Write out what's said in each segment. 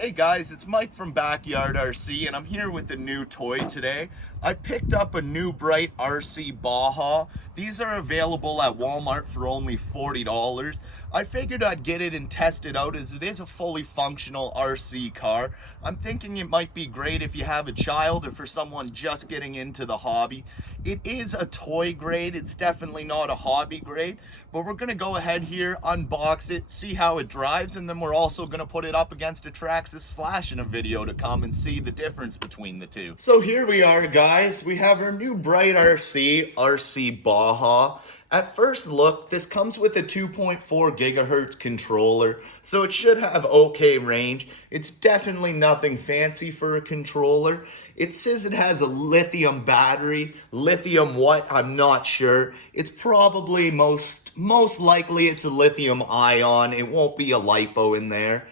Hey guys, it's Mike from Backyard RC and I'm here with a new toy today. I picked up a new bright Rc Baja. These are available at Walmart for only $40. I figured I'd get it and test it out as it is a fully functional RC car. I'm thinking it might be great if you have a child or for someone just getting into the hobby. It is a toy grade, it's definitely not a hobby grade, but we're gonna go ahead here, unbox it, see how it drives, and then we're also gonna put it up against a Traxxas Slash in a video to come and see the difference between the two. So here we are, guys. We have our new Bright RC Baja. At first look, this comes with a 2.4 gigahertz controller, so it should have okay range. It's definitely nothing fancy for a controller. It says it has a lithium battery. Lithium what? I'm not sure. It's probably most likely it's a lithium ion. It won't be a lipo in there.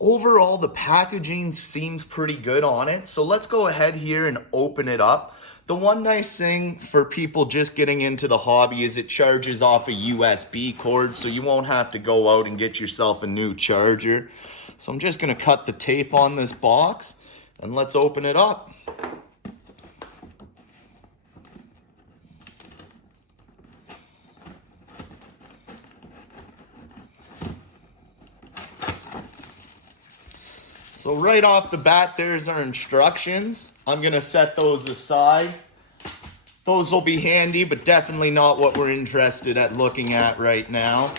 Overall, the packaging seems pretty good on it. So let's go ahead here and open it up. The one nice thing for people just getting into the hobby is it charges off a USB cord, so you won't have to go out and get yourself a new charger. So I'm just gonna cut the tape on this box and let's open it up. So right off the bat, there's our instructions. I'm gonna set those aside. Those will be handy, but definitely not what we're interested at looking at right now.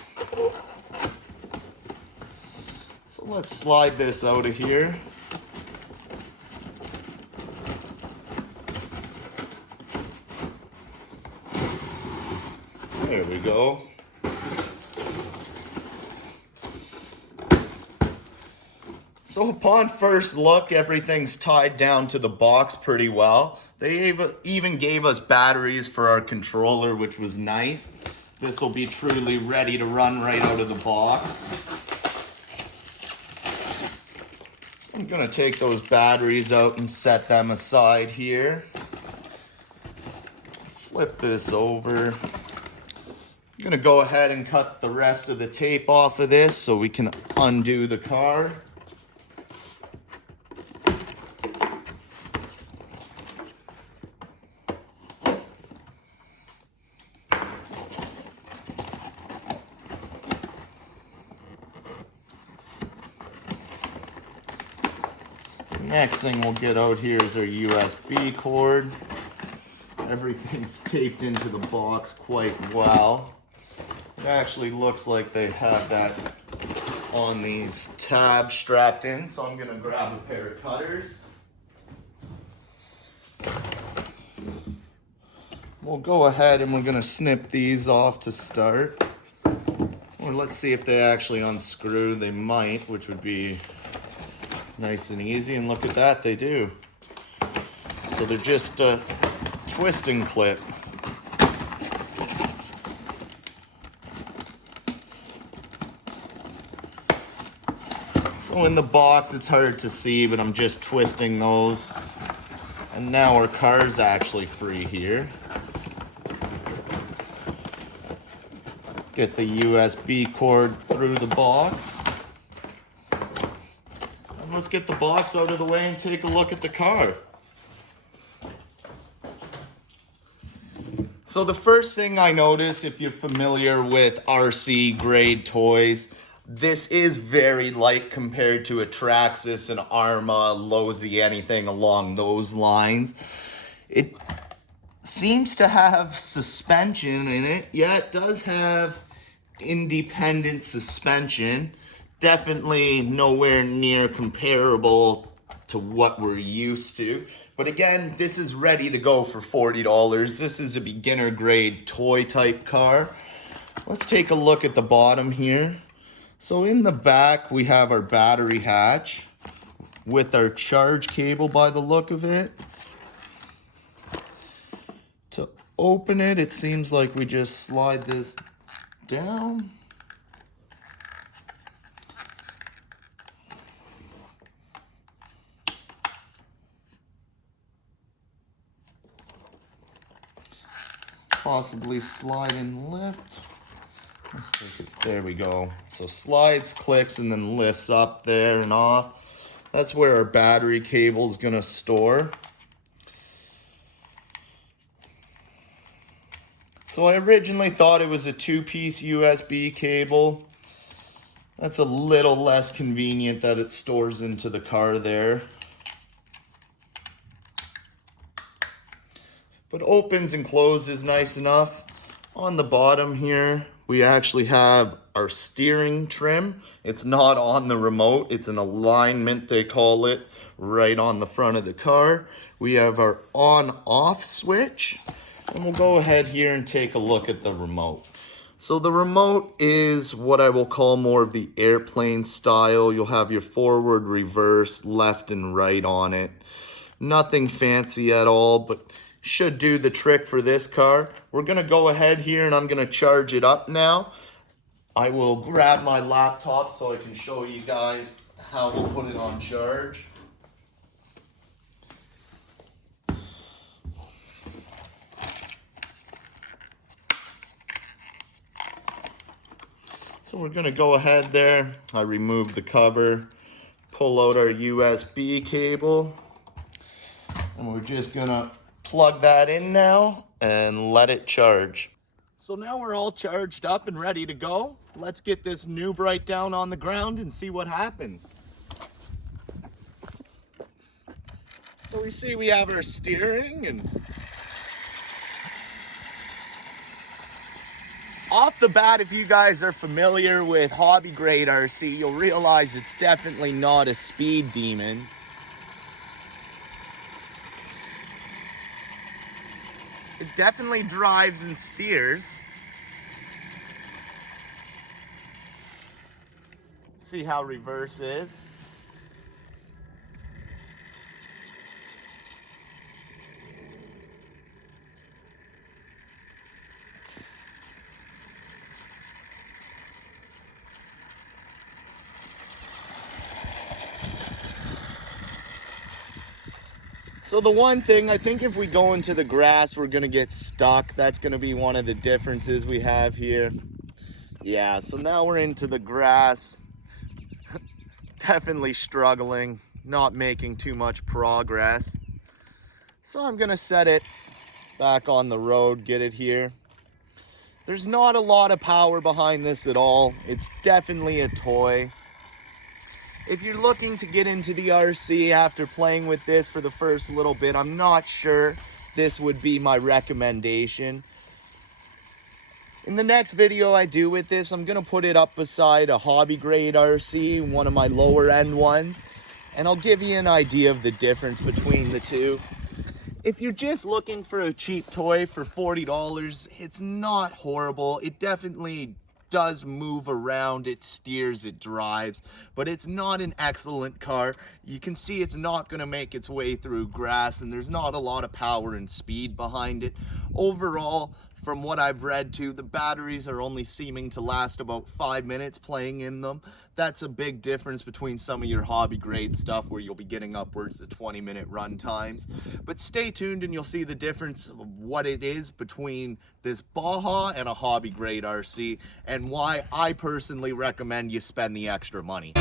So let's slide this out of here. There we go. So upon first look, everything's tied down to the box pretty well. They even gave us batteries for our controller, which was nice. This will be truly ready to run right out of the box. So I'm gonna take those batteries out and set them aside here. Flip this over. I'm gonna go ahead and cut the rest of the tape off of this so we can undo the car. Next thing we'll get out here is our USB cord. Everything's taped into the box quite well. It actually looks like they have that on these tabs strapped in, so I'm gonna grab a pair of cutters. We'll go ahead and we're gonna snip these off to start. Or let's see if they actually unscrew. They might, which would be nice and easy, and look at that, they do. So they're just a twisting clip. So in the box it's hard to see, but I'm just twisting those. And now our car's actually free here. Get the USB cord through the box. Let's get the box out of the way and take a look at the car. So the first thing I notice, if you're familiar with RC grade toys, this is very light compared to a Traxxas, an Arma, Losi, anything along those lines. It seems to have suspension in it. Yeah, it does have independent suspension. Definitely nowhere near comparable to what we're used to. But again, this is ready to go for $40. This is a beginner grade toy type car. Let's take a look at the bottom here. So in the back, we have our battery hatch with our charge cable by the look of it. To open it, it seems like we just slide this down. Possibly slide and lift. Let's take it. There we go. So slides, clicks, and then lifts up there and off. That's where our battery cable is gonna store. So I originally thought it was a 2-piece USB cable. That's a little less convenient that it stores into the car there. But opens and closes nice enough. On the bottom here, we actually have our steering trim. It's not on the remote, it's an alignment, they call it, right on the front of the car. We have our on-off switch. And we'll go ahead here and take a look at the remote. So the remote is what I will call more of the airplane style. You'll have your forward, reverse, left, and right on it. Nothing fancy at all, but should do the trick for this car. We're gonna go ahead here and I'm gonna charge it up now. I will grab my laptop so I can show you guys how we'll put it on charge. So we're gonna go ahead there. I remove the cover, pull out our USB cable, and we're just gonna plug that in now and let it charge. So now we're all charged up and ready to go. Let's get this new Bright down on the ground and see what happens. So we see we have our steering, and off the bat, if you guys are familiar with hobby grade RC, you'll realize it's definitely not a speed demon. It definitely drives and steers. See how reverse is. So the one thing, I think if we go into the grass, we're gonna get stuck. That's gonna be one of the differences we have here. Yeah, so now we're into the grass. Definitely struggling, not making too much progress. So I'm gonna set it back on the road, get it here. There's not a lot of power behind this at all. It's definitely a toy. If you're looking to get into the RC after playing with this for the first little bit, I'm not sure this would be my recommendation. In the next video I do with this, I'm gonna put it up beside a hobby grade RC, one of my lower end ones, and I'll give you an idea of the difference between the two. If you're just looking for a cheap toy for $40, it's not horrible. It definitely does move around, it steers, it drives, but it's not an excellent car. You can see it's not going to make its way through grass, and there's not a lot of power and speed behind it. Overall, from what I've read too, the batteries are only seeming to last about 5 minutes playing in them. That's a big difference between some of your hobby grade stuff where you'll be getting upwards to 20-minute run times. But stay tuned and you'll see the difference of what it is between this Baja and a hobby grade RC, and why I personally recommend you spend the extra money.